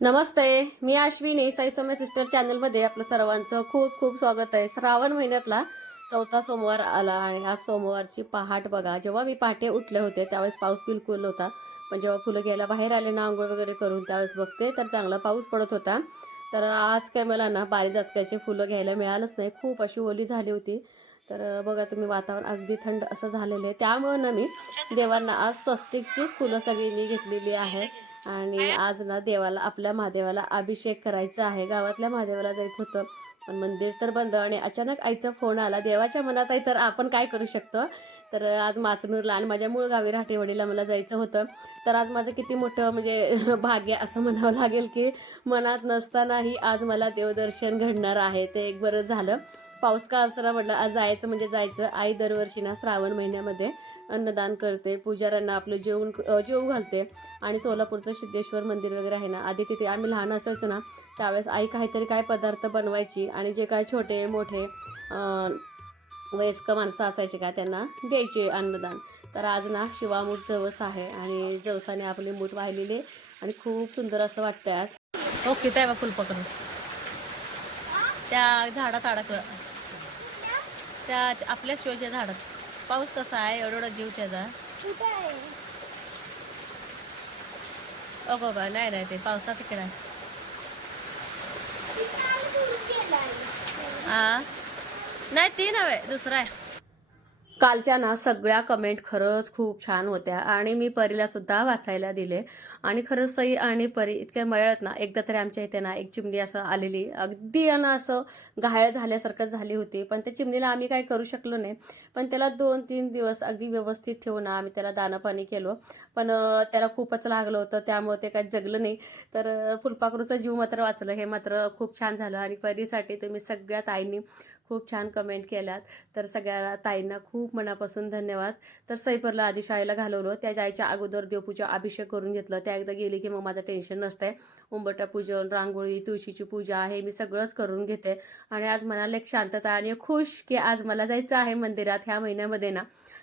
नमस्ते मी अश्विनी साई सौम्य सिस्टर चॅनलमध्ये आपलं सर्वांचं खूप खूप स्वागत आहे. श्रावण महिन्यातला चौथा सोमवार आला आणि आज सोमवारची पहाट बघा. जेव्हा मी पहाटे उठले होते त्यावेळेस पाऊस बिलकुल होता पण जेव्हा फुलं घ्यायला बाहेर आले ना आंघोळ वगैरे करून त्यावेळेस बघते तर चांगला पाऊस पडत होता. तर आज काय मला ना पारिजातकाची फुलं घ्यायला मिळालंच नाही. खूप अशी ओली झाली होती. तर बघा तुम्ही वातावरण अगदी थंड असं झालेलं आहे. त्यामुळं ना मी देवांना आज स्वस्तिकचीच फुलं सगळी मी घेतलेली आहे. आणि आज ना देवाला आपल्या महादेवाला अभिषेक करायचा आहे. गावातल्या महादेवाला जायचं होतं. पण मंदिर तर बंद आणि अचानक आईचा फोन आला. देवाच्या मनात आहे तर आपण काय करू शकतो? तर आज माचनूरला आणि माझ्या मूळ गावी राहटेवाडीला मला जायचं होतं. तर आज माझं किती मोठं म्हणजे भाग्य असं म्हणावं लागेल की मनात नसतानाही आज मला देवदर्शन घडणार आहे. ते एक बरं झालं. पाऊस का असताना म्हटलं आज जायचं म्हणजे जायचं. आई दरवर्षी ना श्रावण महिन्यामध्ये अन्नदान करते. पुजाऱ्यांना आपलं जेवण जेवू घालते. आणि सोलापूरचं सिद्धेश्वर मंदिर वगैरे आहे ना आधी तिथे आम्ही लहान असायचो ना त्यावेळेस आई काहीतरी काय पदार्थ बनवायची आणि जे काय छोटे मोठे वयस्क माणसं असायचे का त्यांना द्यायचे अन्नदान. तर आज ना शिवामूठ जवस आहे आणि जवसाने आपले मूठ वाहिलेले आणि खूप सुंदर असं वाटतं आज. ओके त्या फुल पकडून. त्या झाडात अडकलं. त्या आपल्या शिवाच्या झाडात. पाऊस कसा आहे? एवढा जीव त्याचा? अगो गा नाही नाही ते पावसाचं केला आ? नाही ती नव्हे दुसरा आहे. कालच्या ना सगळ्या कमेंट खरंच खूप छान होत्या. आणि मी परीला सुद्धा वाचायला दिले. आणि खरंच सई आणि परी इतक्या मळत ना एकदा तरी आमच्या इथे ना एक चिमणी असं आलेली. अगदी ना असं घायल झाल्यासारखं झाली होती. पण त्या चिमणीला आम्ही काय करू शकलो नाही. पण त्याला दोन तीन दिवस अगदी व्यवस्थित ठेवून आम्ही त्याला दाणं पाणी केलं. पण त्याला खूपच लागलं होतं. त्यामुळे ते काही जगलं नाही. तर फुलपाखरूचं फुलपाखरूचा जीव मात्र वाचलं. हे मात्र खूप छान झालं. आणि परीसाठी तुम्ही सगळ्या ताईंनी खूप छान कमेंट केल्यात तर सगळ्या ताईंना खूप मनापासून धन्यवाद. तर सैपरला आधी शाळेला घालवलं. त्या जायच्या अगोदर देवपूजा अभिषेक करून घेतलं. त्या एकदा गेली की मग माझं टेन्शन नसतंय. उंबरटा पूजन रांगोळी तुळशीची पूजा हे मी सगळंच करून घेते. आणि आज मनाला एक शांतता आणि खुश की आज मला जायचं आहे मंदिरात ह्या महिन्यामध्ये ना.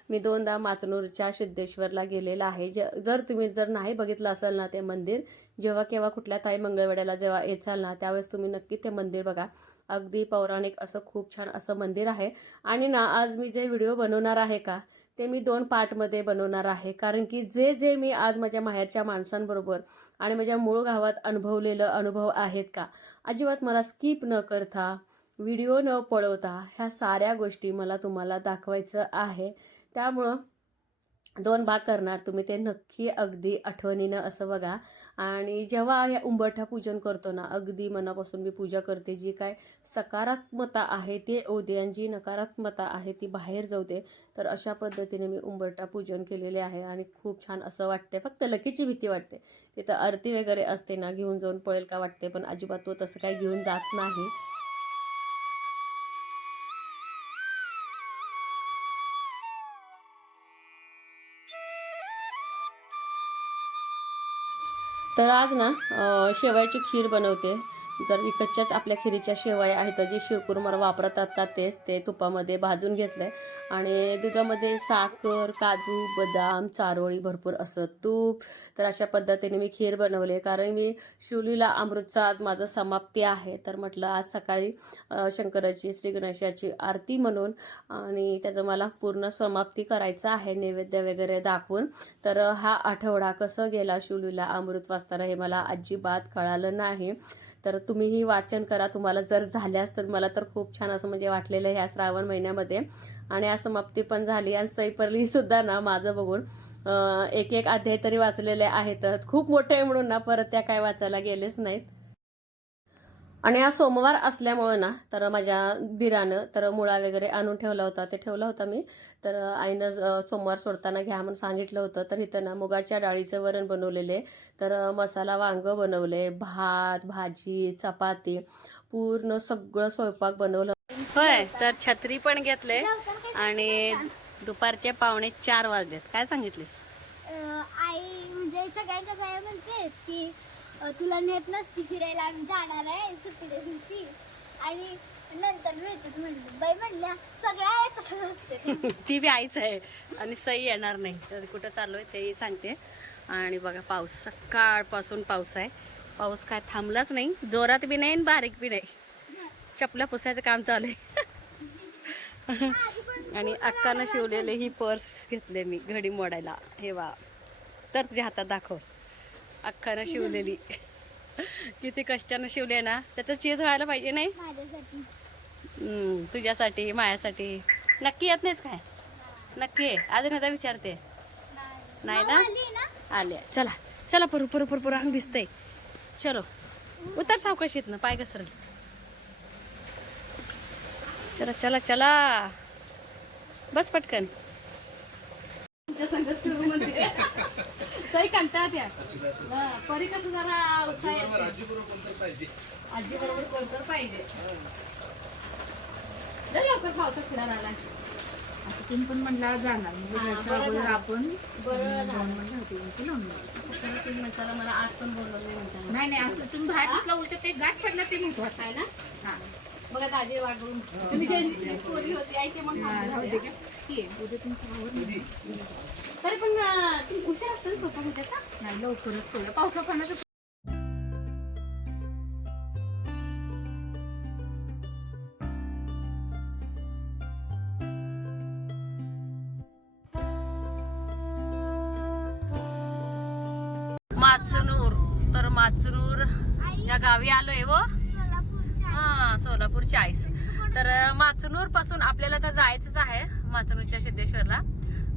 मी दोनदा माचनूरच्या सिद्धेश्वरला गेलेला आहे. ज जर तुम्ही जर नाही बघितलं असेल ना ते मंदिर जेव्हा केव्हा कुठल्या ताई मंगळवेड्याला जेव्हा येचाल ना त्यावेळेस तुम्ही नक्की ते मंदिर बघा. अगदी पौराणिक असं खूप छान असं मंदिर आहे. आणि ना आज मी जे व्हिडिओ बनवणार आहे का ते मी दोन पार्टमध्ये बनवणार आहे. कारण की जे जे मी आज माझ्या माहेरच्या माणसांबरोबर आणि माझ्या मूळ गावात अनुभवलेलं अनुभव आहेत का अजिबात मला स्किप न करता व्हिडिओ न पळवता ह्या साऱ्या गोष्टी मला तुम्हाला दाखवायचं आहे. त्यामुळं दोन भाग करणार. तुम्ही ते नक्की अगदी आठवणीनं असं बघा. आणि जेव्हा या उंबरठा पूजन करतो ना अगदी मनापासून मी पूजा करते. जी काय सकारात्मकता आहे ते ओदे आणि जी नकारात्मकता आहे ती बाहेर जाऊ दे. तर अशा पद्धतीने मी उंबरठा पूजन केलेले आहे आणि खूप छान असं वाटते फक्त लकीची भीती वाटते. तिथं आरती वगैरे असते ना घेऊन जाऊन पळेल का वाटते. पण अजिबात तो तसं काही घेऊन जात नाही. तर आज ना शेवयाची खीर बनवते. जर विकतच्याच आपल्या खिरीच्या शेवया आहेत जे शिरकुरमर वापरतात का तेच ते तुपामध्ये भाजून घेतलं आहे आणि दुधामध्ये साखर काजू बदाम चारोळी भरपूर असं तूप. तर अशा पद्धतीने मी खीर बनवली कारण मी शिवलीला अमृतचा आज माझं समाप्ती आहे. तर म्हटलं आज सकाळी शंकराची श्री गणेशाची आरती म्हणून आणि त्याचं मला पूर्ण समाप्ती करायचं आहे नैवेद्य वगैरे दाखवून. तर हा आठवडा कसं गेला शिवलीला अमृत वाचताना हे मला अजिबात कळालं नाही. तर तुम्हीही वाचन करा. तुम्हाला जर झाल्यास तर मला तर खूप छान असं म्हणजे वाटलेलं ह्या श्रावण महिन्यामध्ये. आणि आज समाप्ती पण झाली आणि सैपरली सुद्धा ना माझं बघून एक एक अध्याय तरी वाचलेले आहेत. खूप मोठे आहे म्हणून ना परत त्या काय वाचायला गेलेच नाहीत. आणि आज सोमवार असल्यामुळं ना तर माझ्या दिरानं तर मुळा वगैरे आणून ठेवला होता. ते ठेवला होता मी. तर आईनं सोमवार सोडताना घ्या म्हणून सांगितलं होतं. तर इथं ना मुगाच्या डाळीचं वरण बनवलेले. तर मसाला वांग बनवले. भात भाजी चपाती पूर्ण सगळं स्वयंपाक बनवलं. होय तर छत्री पण घेतले आणि दुपारचे पावणे चार वाजलेत. काय सांगितलीस? आई म्हणजे सगळ्यांच्या म्हणते की तुला नेत नसती फिरायला आम्ही जाणार आहे सुट्टीच्या दिवशी. आणि नंतर भेटत म्हणलं. बाई म्हणल्या सगळ्या आहे तसंच असते. ती बी आईच आहे. आणि सई येणार नाही. तर कुठं चालू आहे तेही सांगते. आणि बघा पाऊस सकाळपासून पाऊस आहे. पाऊस काय थांबलाच नाही. जोरात बी नाही आणि बारीक बी नाही. चपल्या पुसायचं काम चालू आहे. आणि अक्कानं शिवलेले ही पर्स घेतले मी घडी मोडायला. हे वा. तर तुझ्या हातात दाखव. अक्कानं शिवलेली. किती कष्टानं शिवले ना. त्याचं चीज व्हायला पाहिजे नाही? माझ्यासाठी. तुझ्यासाठी मायासाठी. नक्की येत नाहीस काय? नक्की अजून आता विचारते. नाही ना? आली ना? आले चला. चला परू परू परू परू. अंग दिसतंय. चलो. उतर सावकाश येत ना पाय घसरल. चला चला चला. बस पटकन. सही कंटाळा त्या परी कसं जरा उत्साह. आजी बरोबर कोणतर पाहिजे? लय लवकर पावसात फिरायला आला. आता तुम्ही पण म्हणला जाणार. मग बरं अगोदर. आपण बरं जाऊन म्हणलं होते की लावून द्यायचं. तर तुम्ही म्हणताना मला आज पण बोलवलं नाही म्हणताना. नाही नाही असं तुम्ही बाहेर दिसला उलट ते गाठ पडला ते महत्वाचं आहे ना? हा. बघा दाजी वाट बघून तुम्ही काय चोरी होती यायची म्हणून हा, थांबले जाऊ होते. दे का? ठीक आहे उद्या तुमचं आवड नाही तरी पण अं, तुम्ही उशीर असतो ना स्वतः होत्या का? नाही लवकरच करूया. पावसा पाण्याचं माचनूर. तर माचनूर या गावी आलोय व सोलापूरच्या. हा सोलापूर चाळीस तर माचनूरपासून आपल्याला तर जायचंच आहे माचनूरच्या सिद्धेश्वरला.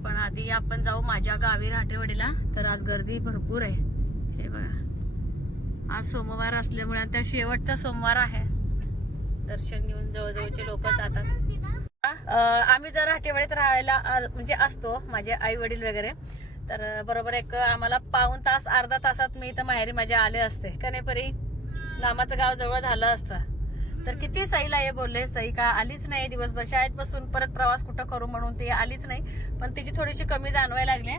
पण आधी आपण जाऊ माझ्या गावी राटेवाडीला तर आज गर्दी भरपूर आहे. हे बघा. आज सोमवार असल्यामुळे आणि त्या शेवटचा सोमवार आहे. दर्शन घेऊन जवळजवळचे लोक जातात. आम्ही जर हाटेवाडीत राहायला म्हणजे असतो माझे आई वडील वगैरे. तर बरोबर एक आम्हाला पाऊन तास अर्धा तासात मी इथं माहेरी माझ्या आले असते. का नाही परी? लांबाचं गाव जवळ झालं असतं. तर किती सईला हे बोलले सई का आलीच नाही दिवसभर शाळेत बसून परत प्रवास कुठं करू म्हणून ती आलीच नाही. पण तिची थोडीशी कमी जाणवायला लागली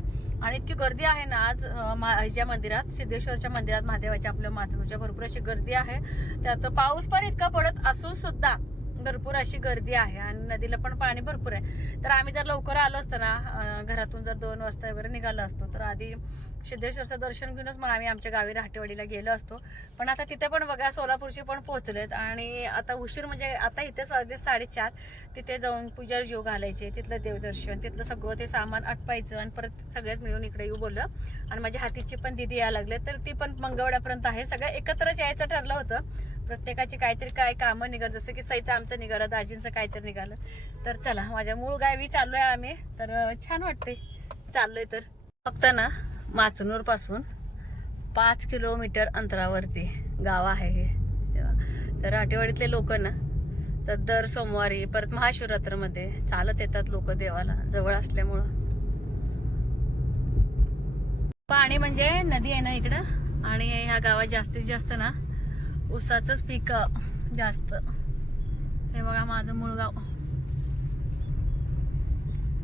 आणि इतकी गर्दी आहे ना आज मा- ह्याच्या मंदिरात सिद्धेश्वरच्या मंदिरात महादेवाच्या आपल्या मातृच्या भरपूर अशी गर्दी आहे. त्यात पाऊस पण इतका पडत असून सुद्धा भरपूर अशी गर्दी आहे आणि नदीला पण पाणी भरपूर आहे. तर आम्ही जर लवकर आलो असतो ना घरातून जर दोन वाजता वगैरे निघालो असतो तर आधी सिद्धेश्वरचं दर्शन घेऊनच मग आम्ही आमच्या गावी राहटेवाडीला गेलो असतो. पण आता तिथे पण बघा सोलापूरची पण पोहोचलेत आणि आता उशीर म्हणजे आता इथेच वाजले साडेचार. तिथे जाऊन पूजारी जीव घालायचे तिथलं देवदर्शन तिथलं सगळं ते सामान आटपायचं आणि परत सगळेच मिळून इकडे येऊ बोललं. आणि माझ्या हातीची पण दिदी यायला लागले तर ती पण मंगळवाड्यापर्यंत आहे. सगळं एकत्रच यायचं ठरलं होतं. प्रत्येकाची काहीतरी काय कामं निघत जसं की सईचं आमचं निघालं दाजींचं काहीतरी निघालं. तर चला माझ्या मूळ गावी चाललोय आम्ही. तर छान वाटते चाललोय तर. फक्त ना माचनूरपासून पाच किलोमीटर अंतरावरती गाव आहे हे. तर राटेवाडीतले लोक ना तर दर सोमवारी परत महाशिवरात्रमध्ये चालत येतात लोक देवाला जवळ असल्यामुळं. पाणी म्हणजे नदी आहे ना इकडं? आणि ह्या गावात जास्तीत जास्त ना ऊसाचंच पीक जास्त. हे बघा माझं मूळ गाव.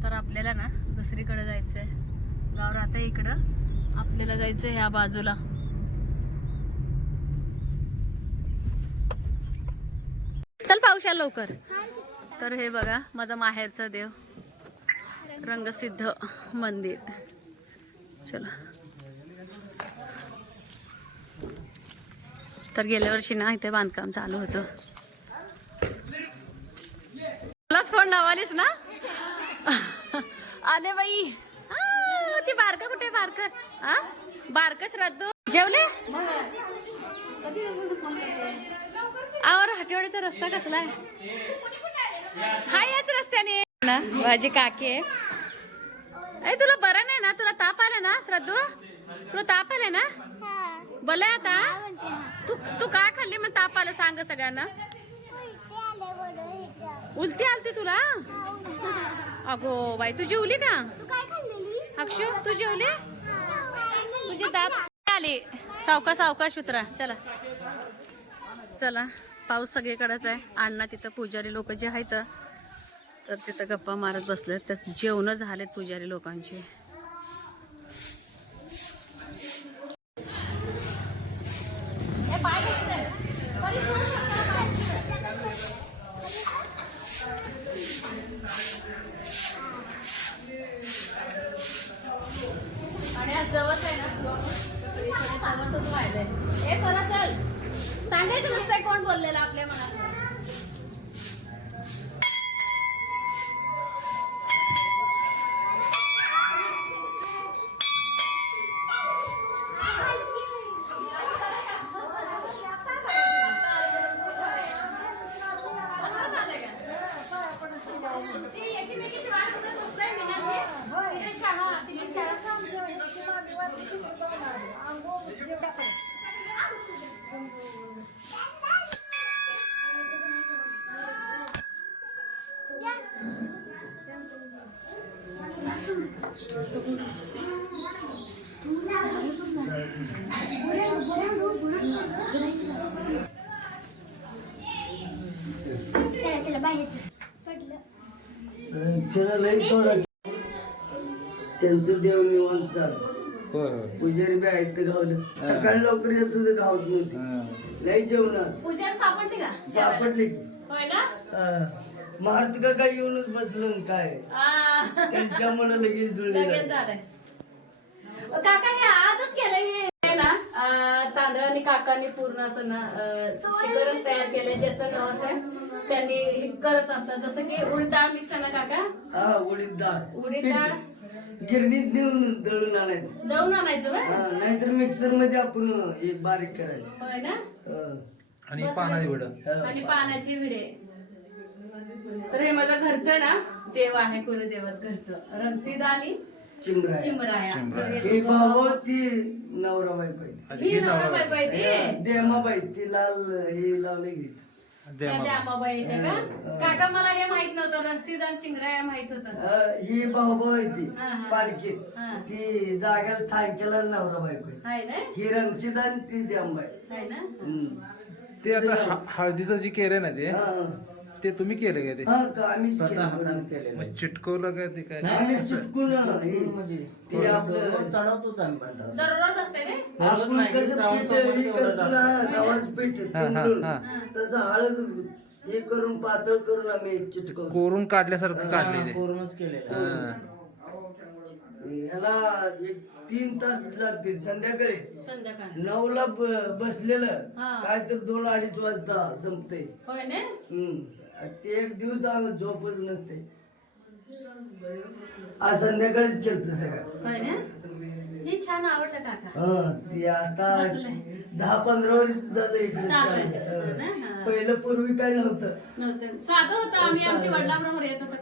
तर आपल्याला ना दुसरीकडे जायचंय. गाव राहतं इकडं. आपल्याला जायचं ह्या बाजूला. चल पाऊशा लवकर. तर हे बघा माझा माहेरचा देव. रंगसिद्ध मंदिर. चला. तर गेल्या वर्षी ना इथे बांधकाम चालू होतं. तुलाच फोन लावालीस ना? आले बाई. ती बारक कुठे बारक? हा बारक श्रद्धू. जेवले? आवर हाटेवाडीचा रस्ता कसला आहे? हा याच रस्त्याने. ना माझी काकी आहे. अरे तुला बरं नाही ना? तुला ताप आला ना श्राद्धू? तुला ताप आला ना? हा बोला आता. तू तू काय खाल्ली मग ताप आलं सांग सगळ्यांना. उलटी आलती तुला? अगो बाई तू जेवली का? तू अक्षु तू जेवली? तुझी दात आली. सावकाश सावकाश उतरा चला. चला पाऊस सगळीकडेच आहे. अण्णा तिथं पुजारी लोक जे आहेत तर तिथं गप्पा मारत बसले तर जेवणं झालेत पुजारी लोकांची. सांगायचं नसतंय कोण बोललेलं आपल्या मनात. लई थोडा त्यांचं देव निवांत चाल होय होय. पुजारी बी आहेत तर गावलं. सकाळी लवकर येत होते गावात नव्हते. लई जेवणार पूजा सापडली का? सापडले. होय ना? का काय येऊनच बसलं न काय? आ. त्यांच्यामुळे लगेच लगेच जुळले झालंय काका हे आजच केलं हे हे ना अं, तांदळाने काकांनी पूर्ण असं ना अं, शिखरच तयार केले ज्याचं नाव असं त्यांनी हे करत असतात. जसं की उडीद डाळ मिक्स आहे ना काका? हा उडीद डाळ उडीद डाळ पीठ गिरणीत नेऊन दळून आणायचं. दळून आणायचं? हा नाहीतर मिक्सरमध्ये आपण एक बारीक करायचं. होय ना? हा. आणि पानाची वड. हा. आणि तर हे माझं घरचं ना? देव आहे कुलदेवत घरचं. रणसिद आणि चिमराय चिमराया तर हे हे दोघं बाबा भाऊ- ती नवरा बायको आहे ही नवरा बायको आहे ती. देमाबाई ती लाल हे लावले घेत द्यामाबाई येते का काका मला हे माहीत नव्हतं आणि चिंगराया माहीत होतं ही भाऊ आहे ती हा, हा. पालखीत हा. ती जागेला थांकेला नवरा बायको आहे. हाय ना ही रंगशीत आणि ती देमाबाई हाय ना हम्म. ते आता ह- हळदीचं जे केलंय ना ते हा. ते तुम्ही केलं का ते? हा आम्हीच केलं. मग चिटकवलं का ते काय? आम्ही चिटकून हे- ते आपलं चढवतोच आम्ही पण दररोज असते रे आपण कसं पीठ हे करतो ना गव्हाचं पीठ हा, हा, तुंबून, हा. तसं हळद हे करून पातळ करून आम्ही चिटकवतो. कोरून काढल्यासारखं काढले ते. कोरूनच केलेलं. हा. ह्याला एक तीन तास लागतील संध्याकाळी. संध्याकाळी. नऊला ब- बसलेलं. हा. काय तर दोन अडीच वाजता संपते होय ना? ते एक दिवस आम्ही झोपच नसते. आज संध्याकाळीच केलं सगळं. होय ना? हे छान आवडलं काका. हा ते आता बसलंय. दहा पंधरा वर्ष झालं इकडे चालू आहे. चाललंय. हा, हा. हा. पहिलं पूर्वी काय नव्हतं. नव्हतं. साधं होतं. आम्ही आमच्या वडिलांबरोबर येत होतो.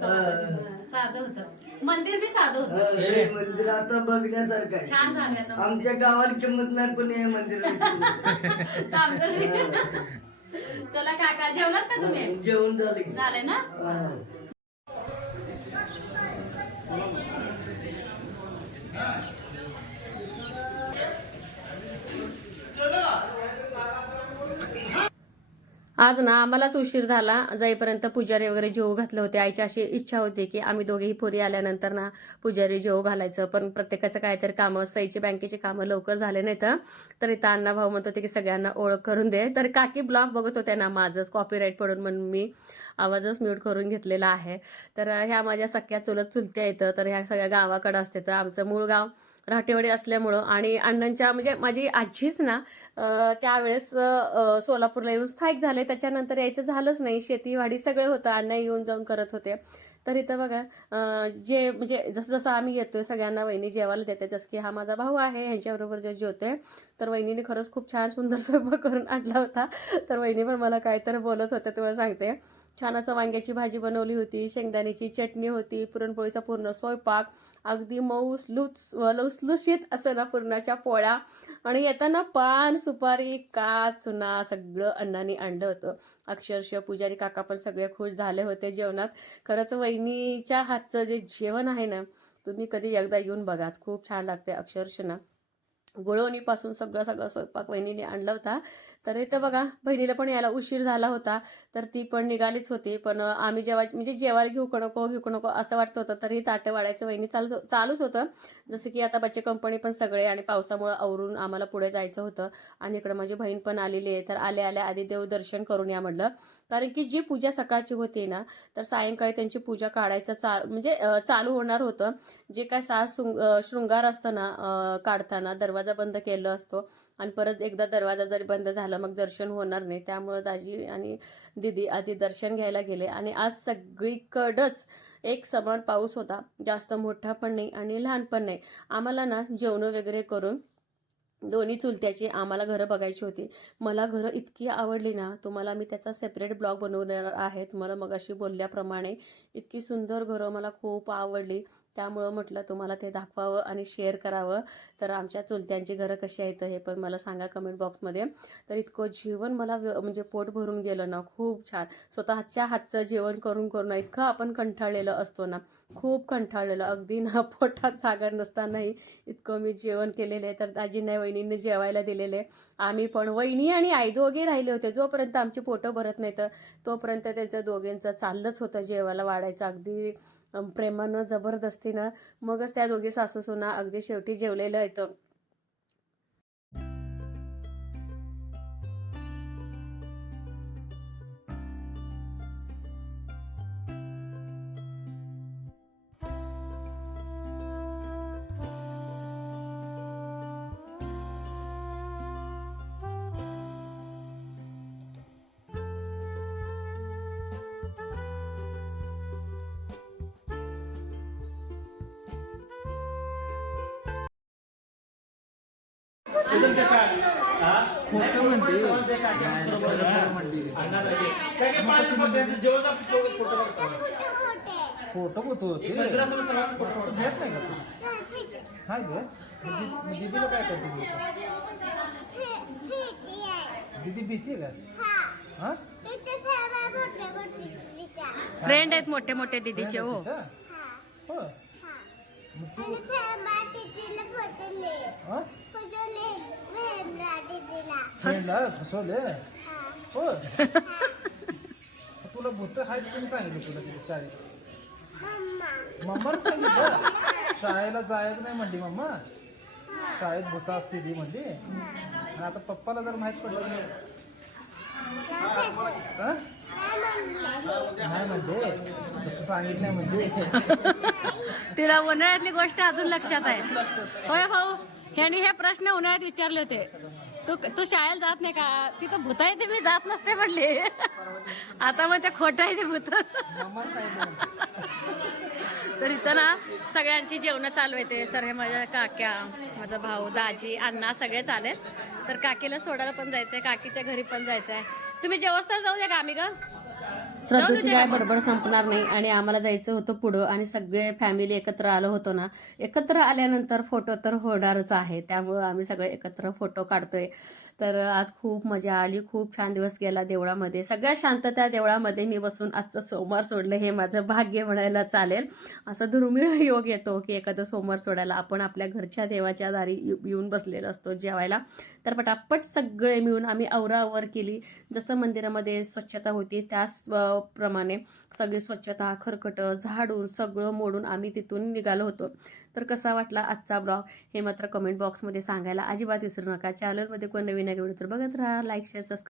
साधं होतं. मंदिर बी साधं होतं. हे मंदिर आता बघण्यासारखं आहे. छान झालं आता आमच्या गावाला किंमत नाही पण हे मंदिर. चला काका जेवणात का तुम्ही? जेवण झाले. झालंय ना? आज ना आम्हालाच उशीर झाला. जाईपर्यंत पुजारी वगैरे जेवू घातले होते. आईची अशी इच्छा होती की आम्ही दोघेही पुरी आल्यानंतर ना पुजारी जेवू घालायचं. पण प्रत्येकाचं काहीतरी कामं सईची बँकेची कामं लवकर झाले नाहीत. तर इथं अण्णा भाऊ म्हणत होते की सगळ्यांना ओळख करून दे. तर काकी ब्लॉग बघत होत्या ना माझंच. कॉपीराईट पडून म्हणून मी आवाजच म्यूट करून घेतलेला आहे. तर ह्या माझ्या सख्या चुलत चुलत्या येतं तर ह्या सगळ्या गावाकडं असते तर आमचं मूळ गाव राहटेवाडी असल्यामुळं आणि अण्णांच्या म्हणजे माझी आजीच ना त्यावेळेस सोलापूरला येऊन स्थायिक झाले. त्याच्यानंतर यायचं झालंच नाही. शेतीवाडी सगळं होतं. अण्णा येऊन जाऊन करत होते. तर इथं बघा जे म्हणजे जसं जसं आम्ही येतोय सगळ्यांना वहिनी जेवायला देते. जसं की हा माझा भाऊ आहे ह्यांच्याबरोबर जे जेवते. तर वहिनीने खरंच खूप छान सुंदर स्वयंपाक करून आणला होता. तर वहिनी पण मला काहीतरी बोलत होत्या तुम्हाला सांगते. छान असं वांग्याची भाजी बनवली होती शेंगदाण्याची चटणी होती पुरणपोळीचा पूर्ण स्वयंपाक. अगदी मऊ लुच लुसलुशीत असं ना पुरणाच्या पोळ्या. आणि येताना पान सुपारी काच चुना सगळं अण्णांनी आणलं होतं. अक्षरशः पुजारी काका पण सगळे खुश झाले होते जेवणात. खरंच वहिनीच्या हातचं जे जेवण आहे ना तुम्ही कधी एकदा येऊन बघाच खूप छान लागते अक्षरशः ना. गुळवणीपासून सगळं सगळं स्वयंपाक वहिनीने आणला होता. तर इथं बघा बहिणीला पण यायला उशीर झाला होता. तर ती पण निघालीच होती. पण आम्ही जेव्हा म्हणजे जेवायला घेऊ नको घेऊ नको असं वाटत होतं. तरी ताटं वाढायचं वहिनी चालू चालूच होतं. जसं की आता बच्चे कंपनी पण सगळे आणि पावसामुळे आवरून आम्हाला पुढे जायचं होतं. आणि इकडं माझी बहीण पण आलेली आहे. तर आल्या आल्या आधी देवदर्शन करून या म्हटलं कारण की जी पूजा सकाळची होती ना तर सायंकाळी त्यांची पूजा काढायचं चा म्हणजे चालू होणार होतं. जे काय साज शृंग- शृंगार असतं ना काढताना दरवाजा बंद केला असतो आणि परत एकदा दरवाजा जरी बंद झाला मग दर्शन होणार नाही. त्यामुळं दाजी आणि दिदी आधी दर्शन घ्यायला गेले आणि आज सगळीकडंच एक समान पाऊस होता. जास्त मोठा पण नाही आणि लहान पण नाही. आम्हाला ना जेवणं वगैरे करून दोन्ही चुलत्याची आम्हाला घरं बघायची होती. मला घरं इतकी आवडली ना तुम्हाला मी त्याचा सेपरेट ब्लॉग बनवणार आहे. तुम्हाला मगाशी बोलल्याप्रमाणे इतकी सुंदर घरं मला खूप आवडली. त्यामुळं म्हटलं तुम्हाला ते दाखवावं आणि शेअर करावं. तर आमच्या चुलत्यांची घरं कशी आहेत हे पण मला सांगा कमेंट बॉक्समध्ये तर इतकं जेवण मला म्हणजे पोट भरून गेलं ना खूप छान. स्वतःच्या हातचं जेवण करून करून इतकं आपण कंटाळलेलं असतो ना खूप कंटाळलेलं. अगदी ना पोटात सागर नसतानाही इतकं मी जेवण केलेलं आहे. तर दाजींना वहिनींनी जेवायला दिलेले आम्ही पण वहिनी आणि आई दोघे राहिले होते. जोपर्यंत आमची पोटं भरत नाही तर तोपर्यंत त्यांचं दोघींचं चाललंच होतं जेवायला वाढायचं. अगदी प्रेमानं जबरदस्तीनं मगच त्या दोघी सासूसुना अगदी शेवटी जेवलेलं येतं खोटं म्हणते फोटो होतो ते फोटो घेत नाही का तू हा. ग दीदीला काय करते दीदी भीती हा. का हा फ्रेंड आहेत मोठे मोठे दिदीचे हो हा मग तू आणि थांबा तिथीला फसवले हा फसवले भेमला तिथीला फ्रेंडला फसवले हा. हो हा. तुला भूत हाय कोणी सांगितलं तुला तिथे शाळेत? मम्मा. सांगितलं? शाळेला जायचं नाही म्हणली मम्मा? हा. शाळेत भूत असते ती म्हणली? आणि आता पप्पाला जर माहीत पडलं तर- नाही भेटत. हा? नाही म्हणले. नाही म्हणते तसं सांगितलं म्हणते तिला उन्हाळ्यातली गोष्ट अजून लक्षात आहे. होय भाऊ ह्यानी हे प्रश्न उन्हाळ्यात विचारले होते. तू तू शाळेला जात नाही का? तिथं भूत आहे ते मी जात नसते म्हणले. आता मग ते खोटं आहे ते भूत तर इथं ना सगळ्यांची जेवणं चालू येते तर हे माझ्या काक्या माझा भाऊ दाजी अण्णा सगळेच चालेल तर काकीला सोडायला पण जायचंय काकीच्या घरी पण जायचंय. तुम्ही जेवस्तर जाऊ द्या का आम्ही का श्रद्धेची काय बडबड संपणार नाही आणि आम्हाला जायचं होतं पुढं आणि सगळे फॅमिली एकत्र आलो होतो ना एकत्र आल्यानंतर फोटो तर होणारच आहे. त्यामुळं आम्ही सगळे एकत्र फोटो काढतोय. तर आज खूप मजा आली खूप छान दिवस गेला देवळामध्ये. सगळ्या शांतता देवळामध्ये मी बसून आजचं सोमवार सोडलं हे माझं भाग्य म्हणायला चालेल. असं दुर्मिळ योग येतो की एखादं सोमवार सोडायला आपण आपल्या घरच्या देवाच्या दारी येऊन बसलेलो असतो जेवायला. तर पटापट सगळे मिळून आम्ही आवराआवर केली. जसं मंदिरामध्ये स्वच्छता होती त्याच प्रमाणे सगळी स्वच्छता खरकट झाडून सगळं मोडून आम्ही तिथून निघालो होतो. तर कसा वाटला आजचा ब्लॉग? हे मात्र कमेंट बॉक्समध्ये सांगायला अजिबात विसरू नका. चॅनलमध्ये कोण नवीन आहे तर बघत राहा. Like share subscribe